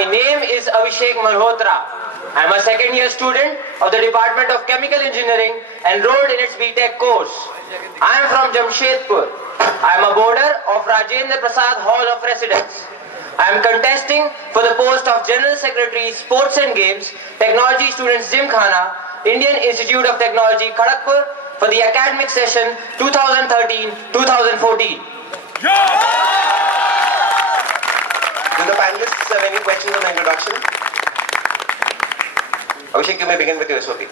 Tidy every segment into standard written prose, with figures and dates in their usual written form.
My name is Abhishek Malhotra. I am a second year student of the Department of Chemical Engineering enrolled in its BTech course. I am from Jamshedpur. I am a boarder of Rajendra Prasad Hall of Residence. I am contesting for the post of General Secretary, Sports and Games, Technology Students Gymkhana, Indian Institute of Technology, Kharagpur for the academic session 2013-2014. Do the panelists have any questions on the introduction? Abhishek, you may begin with your SOP.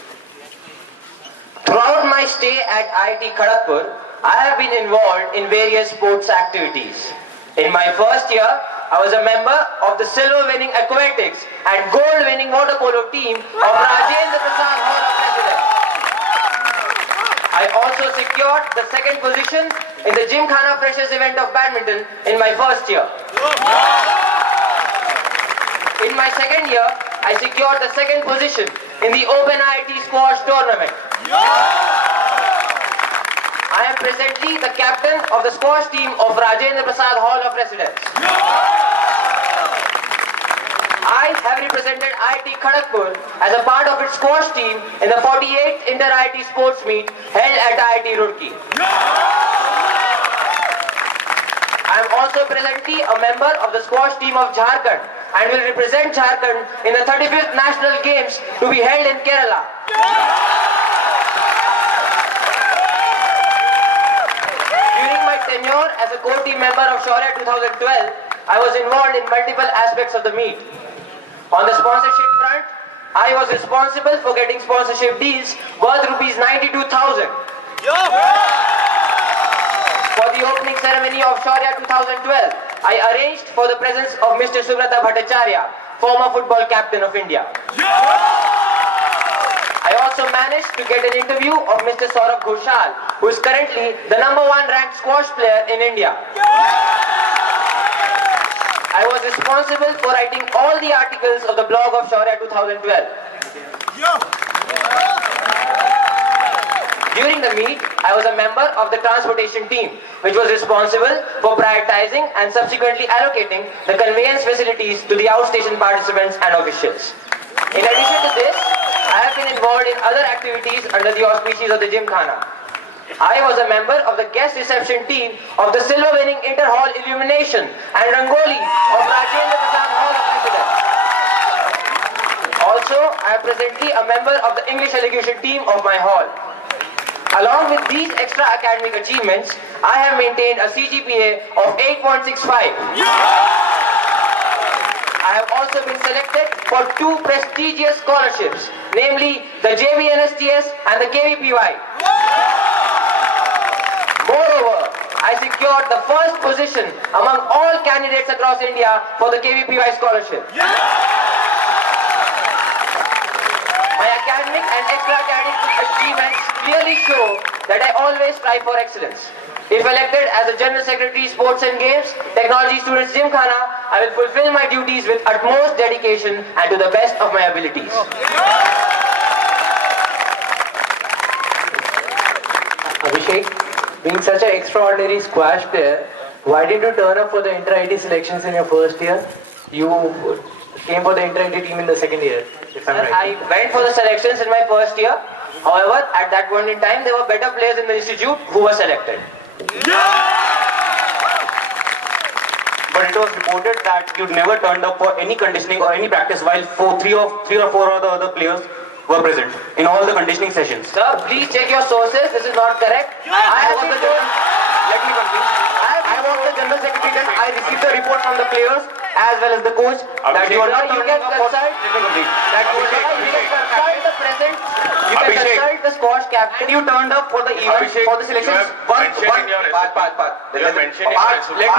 Throughout my stay at IIT Kharagpur, I have been involved in various sports activities. In my first year, I was a member of the silver-winning aquatics and gold-winning water polo team of Rajendra Prasad Hall of Residence. I also secured the second position in the Gymkhana Freshers event of badminton in my first year. In my second year, I secured the second position in the Open IIT Squash Tournament. I am presently the captain of the squash team of Rajendra Prasad Hall of Residence. I have represented IIT Kharagpur as a part of its squash team in the 48th Inter-IIT Sports Meet held at IIT Roorkee. I am also presently a member of the squash team of Jharkhand and will represent Jharkhand in the 35th National Games to be held in Kerala. During my tenure as a core team member of Shaurya 2012, I was involved in multiple aspects of the meet. On the sponsorship front, I was responsible for getting sponsorship deals worth rupees 92,000. For the opening ceremony of Shaurya 2012, I arranged for the presence of Mr. Subrata Bhattacharya, former football captain of India. I also managed to get an interview of Mr. Saurabh Ghoshal, who is currently the #1 ranked squash player in India. I was responsible for writing all the articles of the blog of Shaurya 2012. During the meet, I was a member of the transportation team, which was responsible for prioritizing and subsequently allocating the conveyance facilities to the outstation participants and officials. In addition to this, I have been involved in other activities under the auspices of the Gymkhana. I was a member of the guest reception team of the silver-winning inter-hall illumination and Rangoli of Rajendra Prasad Hall of Residence. Also, I am presently a member of the English elocution team of my hall. Along with these extra academic achievements, I have maintained a CGPA of 8.65. I have also been selected for 2 prestigious scholarships, namely the JBNSTS and the KVPY. Moreover, I secured the first position among all candidates across India for the KVPY scholarship. My academic and extra-academic achievements clearly show that I always strive for excellence. If elected as the General Secretary, Sports and Games, Technology Students Gymkhana, I will fulfill my duties with utmost dedication and to the best of my abilities. Abhishek, being such an extraordinary squash player, why did you turn up for the inter-IT selections in your first year? You came for the inter-IT team in the second year, if I'm right. I went for the selections in my first year. However, at that point in time, there were better players in the institute who were selected. But it was reported that you never turned up for any conditioning or any practice while three or four of the other players were present in all the conditioning sessions. Sir, please check your sources. This is not correct. Let me complete. I was the General Secretary and I received the report from the players as well as the coach that you are not turning up for... Let me complete. That you can consult the present. You can consult the squash captain. And you turned up for the event, for the selections. Let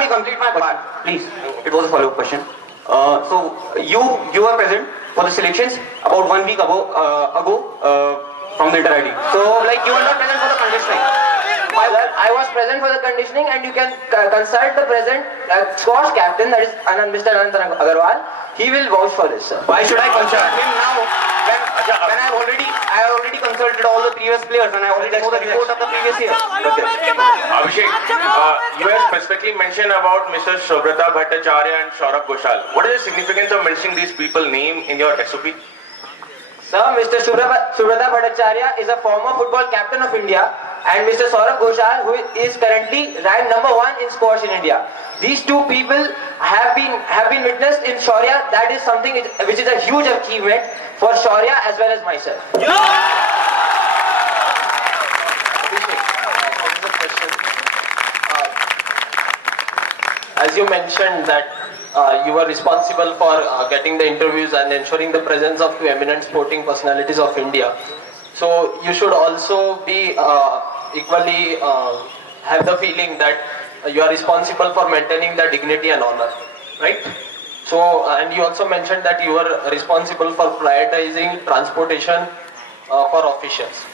me complete my part, please. It was a follow-up question. So you were present for the selections about 1 week ago from the inter-ID. So like you were not present for the conditioning. I was present for the conditioning, and you can consult the present squash captain, that is Mr. Anant Agarwal. He will vouch for this, sir. Why should I consult him now when when I already consulted all the previous players and I already know the report of the previous year. Abhishek, you have specifically mentioned about Mr. Subrata Bhattacharya and Saurabh Ghoshal. What is the significance of mentioning these people's name in your SOP? Sir, Mr. Subrata Bhattacharya is a former football captain of India, and Mr. Saurabh Ghoshal, who is currently ranked number 1 in squash in India. These two people have been witnessed in Shaurya. That is something which is a huge achievement for Shaurya as well as myself. As you mentioned that you were responsible for getting the interviews and ensuring the presence of two eminent sporting personalities of India. So you should also be equally have the feeling that you are responsible for maintaining the dignity and honor, right? So, and you also mentioned that you were responsible for prioritizing transportation for officials.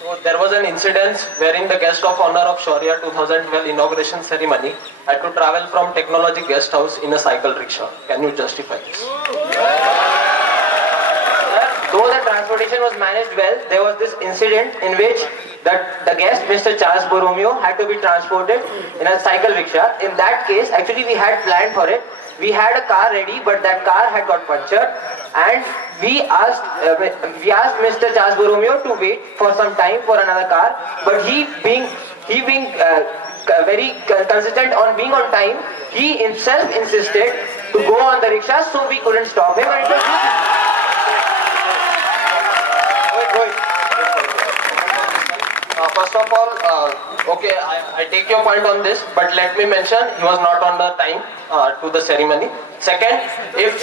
So there was an incident wherein the guest of honor of Shaurya 2012 inauguration ceremony had to travel from Technology Guest House in a cycle rickshaw. Can you justify this? Though the transportation was managed well, there was this incident in which the guest, Mr. Charles Borromeo, had to be transported in a cycle rickshaw. In that case, actually we had planned for it. We had a car ready, but that car had got punctured, and we asked Mr. Charles Borromeo to wait for some time for another car. But he being very consistent on being on time, he himself insisted to go on the rickshaw, so we couldn't stop him. And it was First of all, okay, I take your point on this, but let me mention he was not on the time to the ceremony. Second, if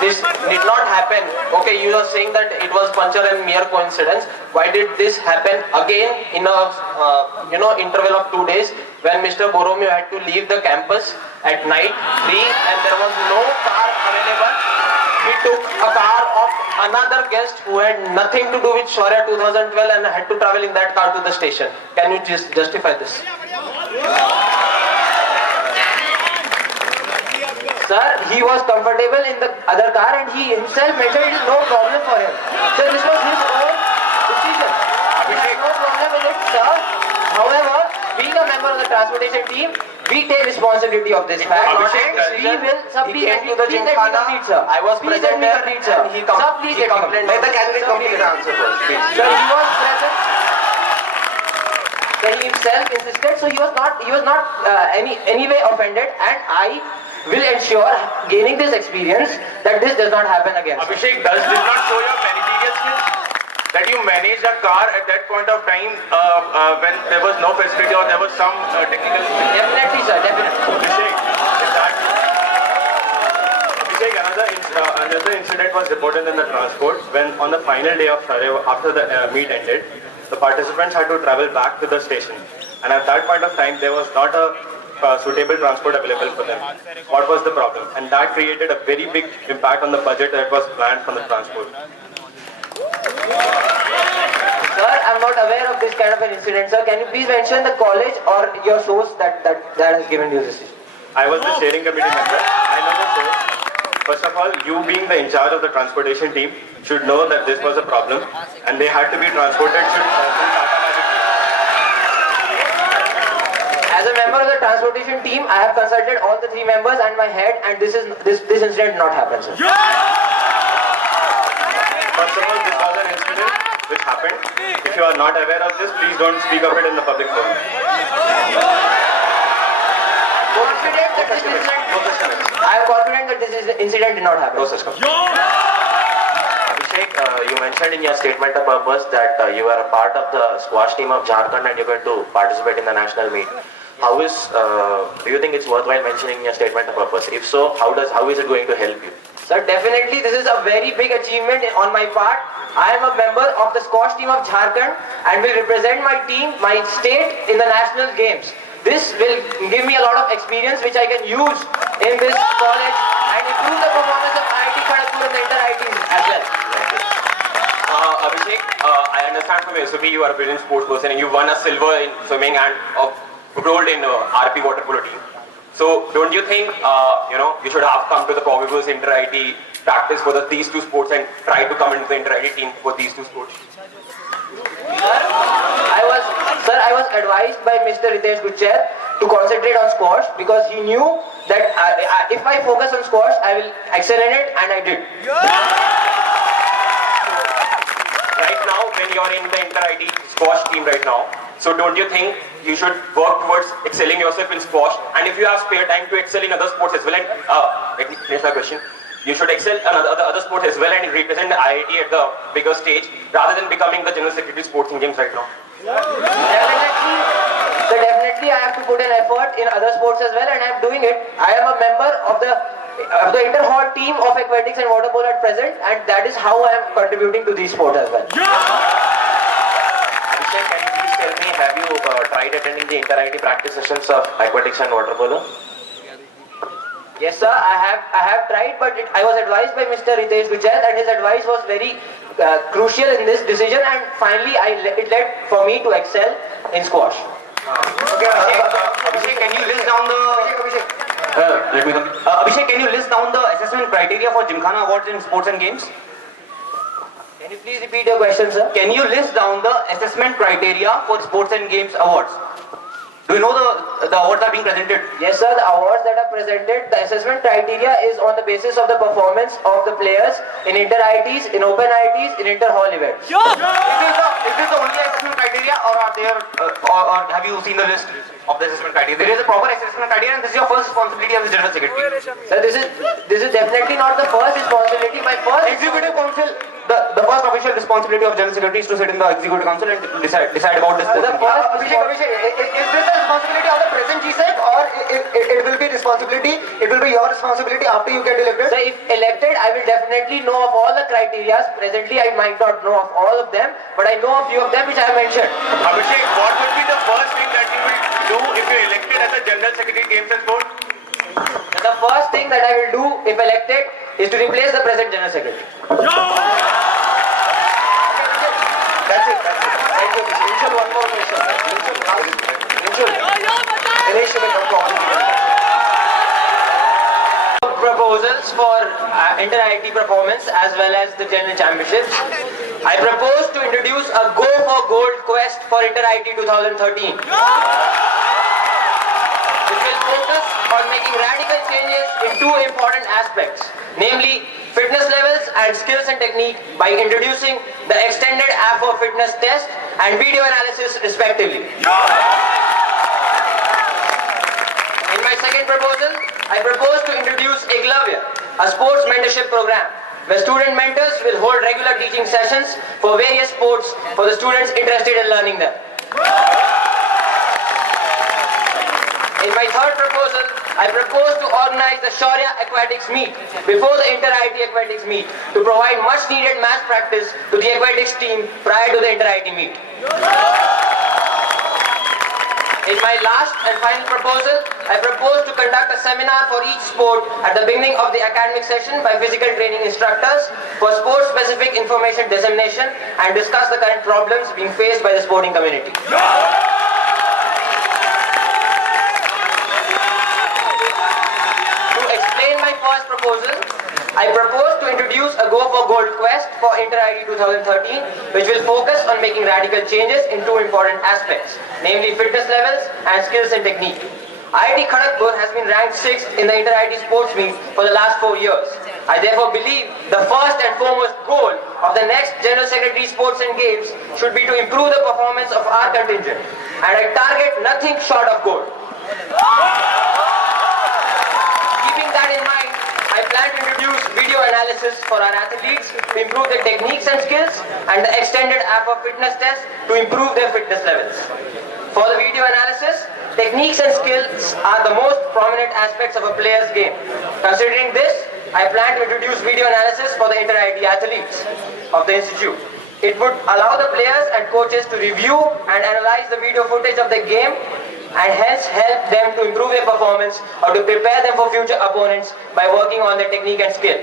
this did not happen, okay, you are saying that it was puncture and mere coincidence. Why did this happen again in a interval of 2 days when Mr. Borromeo had to leave the campus at night free and there was no car available? He took a car of another guest who had nothing to do with Shaurya 2012 and had to travel in that car to the station. Can you just justify this? Sir, he was comfortable in the other car and he himself mentioned it is no problem for him. So this was his own decision. He had no problem with it, sir. However, being a member of the transportation team, we take responsibility of this fact. Abhishek, And we will, sir, he please came to the please let me Gymkhana. complete, sir. I was Please present let me there complete, sir. and he Sir, please let me complained. Let the candidate complete the answer first, please. Sir, he was present. Sir, he himself insisted, so he was not any way offended, and I will ensure, gaining this experience, that this does not happen again. Sir. Abhishek, does this not show your managerial skills? That you managed a car at that point of time when there was no facility or there was some technical issue? Definitely, sir, definitely. Abhishek, another incident was reported in the transport when on the final day of Shaurya, after the meet ended, the participants had to travel back to the station. And at that point of time, there was not a suitable transport available for them. What was the problem? And that created a very big impact on the budget that was planned for the transport. Sir, I'm not aware of this kind of an incident, sir. Can you please mention the college or your source that has given you this? I was the steering committee member. I know the source. First of all, you being the in charge of the transportation team should know that this was a problem and they had to be transported from Tata Magic. As a member of the transportation team, I have consulted all the 3 members and my head, and this incident did not happen, sir. First of all, this was an incident which happened. If you are not aware of this, please don't speak of it in the public forum. I am confident that this incident did not happen. No such comment. Abhishek, you mentioned in your statement of purpose that you are a part of the squash team of Jharkhand and you're going to participate in the national meet. How is, do you think it's worthwhile mentioning in your statement of purpose? If so, how is it going to help you? Sir, definitely this is a very big achievement on my part. I am a member of the squash team of Jharkhand and will represent my team, my state in the national games. This will give me a lot of experience which I can use in this college and improve the performance of IIT Kharagpur and the inter-IITs as well. Abhishek, I understand from SOP you are a brilliant sports person and you won a silver in swimming and gold in RP water polo team. So don't you think you should have come to the Cognigus Inter-IT practice for these two sports and try to come into the inter-ID team for these two sports? I was advised by Mr. Ritesh Gujjar to concentrate on squash because he knew that if I focus on squash, I will excel in it, and I did. Right now, when you're in the inter-ID squash team right now, so don't you think you should work towards excelling yourself in squash? And if you have spare time to excel in other sports as well, and let me finish my question. You should excel in other sports as well and represent the IIT at the bigger stage rather than becoming the General Secretary Sports and Games right now. Definitely I have to put an effort in other sports as well, and I am doing it. I am a member of the inter-hall team of aquatics and water polo at present, and that is how I am contributing to these sports as well. Abhishek, can you please tell me, have you tried attending the inter-ID practice sessions of aquatics and water polo? Yes, sir, I have tried, but I was advised by Mr. Ritesh Gujjar, and his advice was very crucial in this decision, and finally it led for me to excel in squash. Okay, Abhishek, can you list down the... Abhishek, can you list down the assessment criteria for Gymkhana Awards in sports and games? Can you please repeat your question, sir? Can you list down the assessment criteria for sports and games awards? Do you know the awards are being presented? Yes, sir. The awards that are presented, the assessment criteria is on the basis of the performance of the players in inter-ITs, in open ITs, in inter-hall events. Is this the only assessment criteria, or are there, or have you seen the list of the assessment criteria? There is a proper assessment criteria, and this is your first responsibility as the General Secretary. Sir, this is definitely not the first responsibility. My first Executive Council, the first official responsibility of General Secretary is to sit in the Executive Council and decide about this. Abhishek, is this the responsibility of the present GSEC, or it will be your responsibility after you get elected? So if elected, I will definitely know of all the criteria. Presently, I might not know of all of them, but I know a few of them which I have mentioned. Abhishek, what would be the first thing that you will do if you're elected as a General Secretary Games and Sport? The first thing that I will do if elected is to replace the present General Secretary. That's it. Thank you, Abhishek. Vinchal, one more question. Vinchal, Dinesh will come to Proposals for inter-IT performance as well as the general championships. I propose to introduce a Go for Gold quest for inter-IT 2013. It will focus on making radical changes in two important aspects, namely fitness levels and skills and technique by introducing the extended AFO fitness test and video analysis respectively. In my second proposal, I propose to introduce Eklavya, a sports mentorship program, where student mentors will hold regular teaching sessions for various sports for the students interested in learning them. In my third proposal, I propose to organize the Shaurya Aquatics Meet before the Inter-IT Aquatics Meet to provide much needed match practice to the aquatics team prior to the Inter-IT Meet. In my last and final proposal, I propose to conduct a seminar for each sport at the beginning of the academic session by physical training instructors for sport-specific information dissemination and discuss the current problems being faced by the sporting community. To explain my first proposal, I propose to introduce a Go for Gold quest for Inter-IT 2013, which will focus on making radical changes in two important aspects, namely fitness levels and skills and technique. IIT Kharagpur has been ranked 6th in the Inter-IT sports meet for the last 4 years. I therefore believe the first and foremost goal of the next General Secretary Sports and Games should be to improve the performance of our contingent, and I target nothing short of gold. Keeping that in mind, I plan to introduce video analysis for our athletes to improve their techniques and skills, and the extended AFO fitness test to improve their fitness levels. For the video analysis, techniques and skills are the most prominent aspects of a player's game. Considering this, I plan to introduce video analysis for the Inter-IT athletes of the institute. It would allow the players and coaches to review and analyze the video footage of the game and hence help them to improve their performance or to prepare them for future opponents by working on their technique and skill.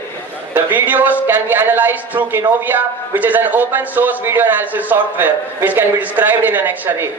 The videos can be analyzed through Kinovia, which is an open source video analysis software which can be described in an extra reel.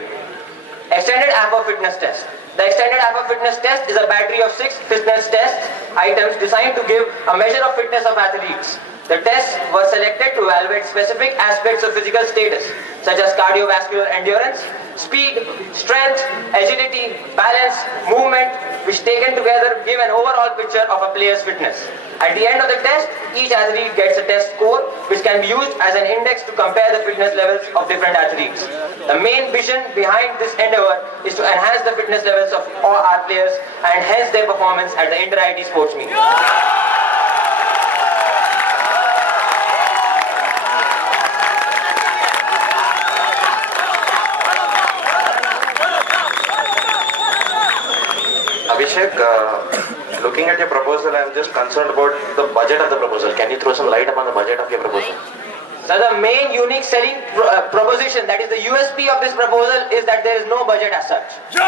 Extended APA fitness test. The extended APA fitness test is a battery of 6 fitness test items designed to give a measure of fitness of athletes. The tests were selected to evaluate specific aspects of physical status, such as cardiovascular endurance, speed, strength, agility, balance, movement, which taken together give an overall picture of a player's fitness. At the end of the test, each athlete gets a test score, which can be used as an index to compare the fitness levels of different athletes. The main vision behind this endeavor is to enhance the fitness levels of all our players and hence their performance at the Inter-IT Sports Meet. Abhishek, looking at your proposal, I am just concerned about the budget of the proposal. Can you throw some light upon the budget of your proposal? So the main unique selling proposition, that is the USP of this proposal, is that there is no budget as such. The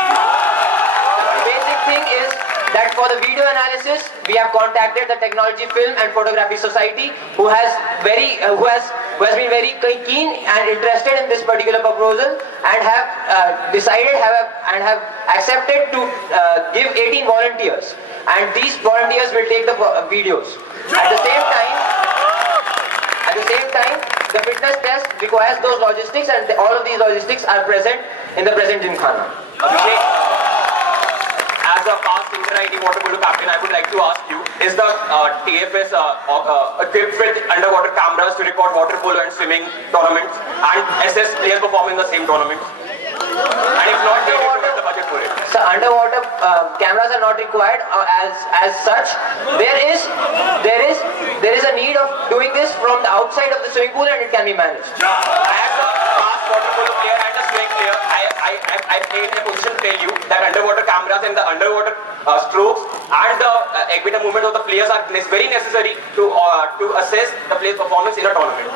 basic thing is that for the video analysis, we have contacted the Technology Film and Photography Society, who has been very keen and interested in this particular proposal, and have accepted to give 18 volunteers, and these volunteers will take the videos. At the same time, the fitness test requires those logistics, and all of these logistics are present in the present Gymkhana. Abhishek, as a past Inter-IT water polo captain, I would like to ask you, is the TFS equipped with underwater cameras to record water polo and swimming tournaments and assess players performing the same tournament? And if not, then what is the budget for it? So underwater cameras are not required as such. There is a need of doing this from the outside of the swimming pool, and it can be managed. As a past water polo player and a swimming player, I played in a position to tell you that underwater cameras and the underwater strokes and the equator movement of the players are very necessary to assess the player's performance in a tournament.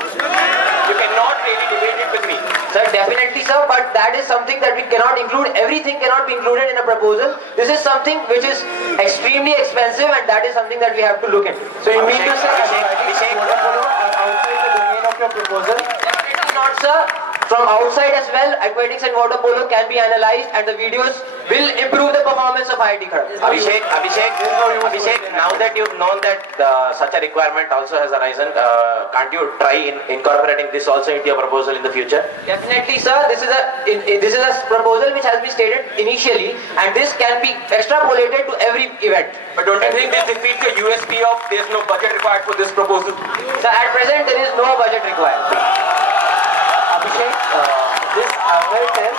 You cannot really debate it with me. Sir, definitely, sir, but that is something that we cannot include. Everything cannot be included in a proposal. This is something which is extremely expensive, and that is something that we have to look into. So you mean to say that water polo are outside the domain of your proposal? Definitely not, sir. From outside as well, aquatics and water polo can be analyzed, and the videos will improve the performance of IIT Kharagpur. Abhishek, now that you've known that such a requirement also has arisen, can't you try incorporating this also into your proposal in the future? Definitely, sir. This is a proposal which has been stated initially, and this can be extrapolated to every event. But don't you think this defeats your USP of there's no budget required for this proposal? So at present, there is no budget required. Abhishek, this annual test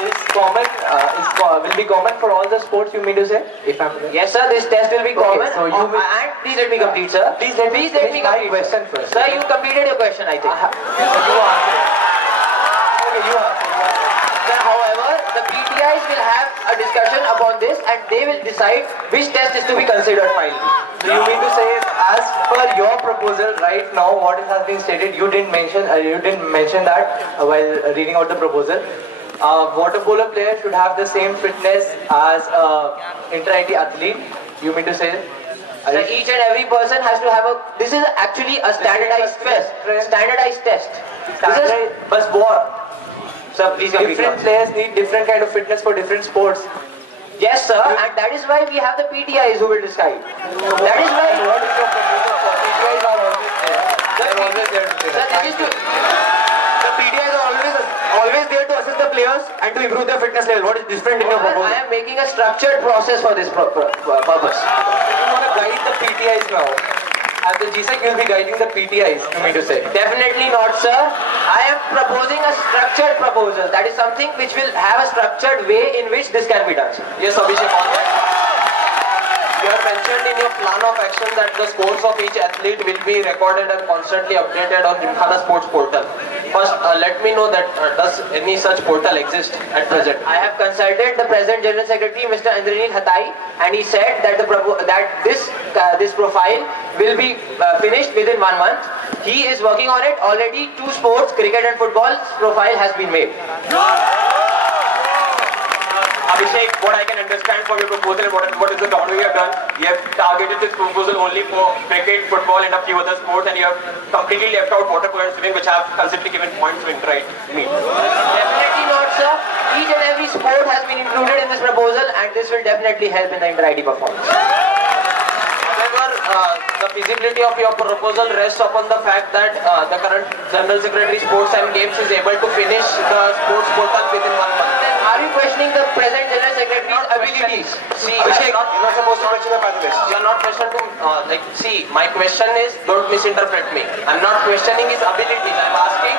will be common for all the sports, you mean to say? If I'm right? Yes, sir. This test will be common. So you will... And please let me complete, sir. Please let me complete my question first. Sir, you completed your question, I think. You answer. Okay, you answer. Sir, however, the PTIs will have a discussion upon this, and they will decide which test is to be considered finally. So you mean to say, as per your proposal right now, what it has been stated, you didn't mention that while reading out the proposal. Water polo player should have the same fitness as inter-IT athlete. You mean to say? So each and every person has to have a. This is actually a standardized test. Standardized test. This is But what? Sir, please complete. Different players need different kind of fitness for different sports. Yes, sir, and that is why we have the PTIs who will decide. That is why. What is your proposal for? PTIs are always there. They're always there to say Sir, that. this is to. The PTIs are always there to assess the players and to improve their fitness level. What is different in your proposal? I am making a structured process for this purpose. You want to guide the PTIs now. At the GSEC, you will be guiding the PTIs, you mean to say. Definitely not, sir. I am proposing a structured proposal. That is something which will have a structured way in which this can be done, sir. Yes, Abhishek, on that. You have mentioned in your plan of action that the scores of each athlete will be recorded and constantly updated on Gymkhana Sports portal. First, let me know that does any such portal exist at present? I have consulted the present General Secretary, Mr. Indranil Hatai, and he said that this profile will be finished within 1 month. He is working on it. Already 2 sports, cricket and football, profile has been made. Abhishek, what I can understand from your proposal and what is the groundwork you have done, you have targeted this proposal only for cricket, football and a few other sports, and you have completely left out water polo and swimming, which have considerably given points to inter-ID meet. Definitely not, sir. Each and every sport has been included in this proposal, and this will definitely help in the inter-ID performance. However, the feasibility of your proposal rests upon the fact that the current General Secretary Sports and Games is able to finish the sports portal within 1 month. Then are you questioning the present General Secretary's abilities? See, Abhishek, I'm you're not supposed to mention the panelists. you are not questioning see, my question is, don't misinterpret me. I'm not questioning his abilities. I'm asking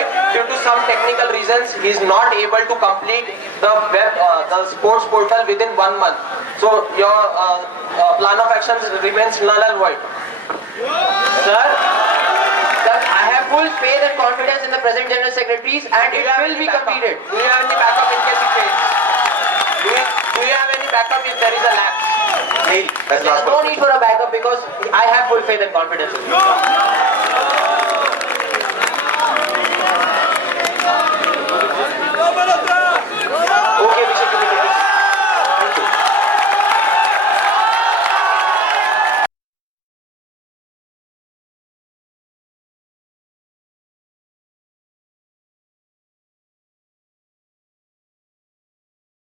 if due to some technical reasons he is not able to complete the sports portal within 1 month. So your plan of actions remains null and void. Sir, I have full faith and confidence in the present General Secretaries, and it will be completed. Do you have any backup in case it fails? Do you have any backup if there is a lapse? Neil, that's There's last no need for a backup because I have full faith and confidence in you.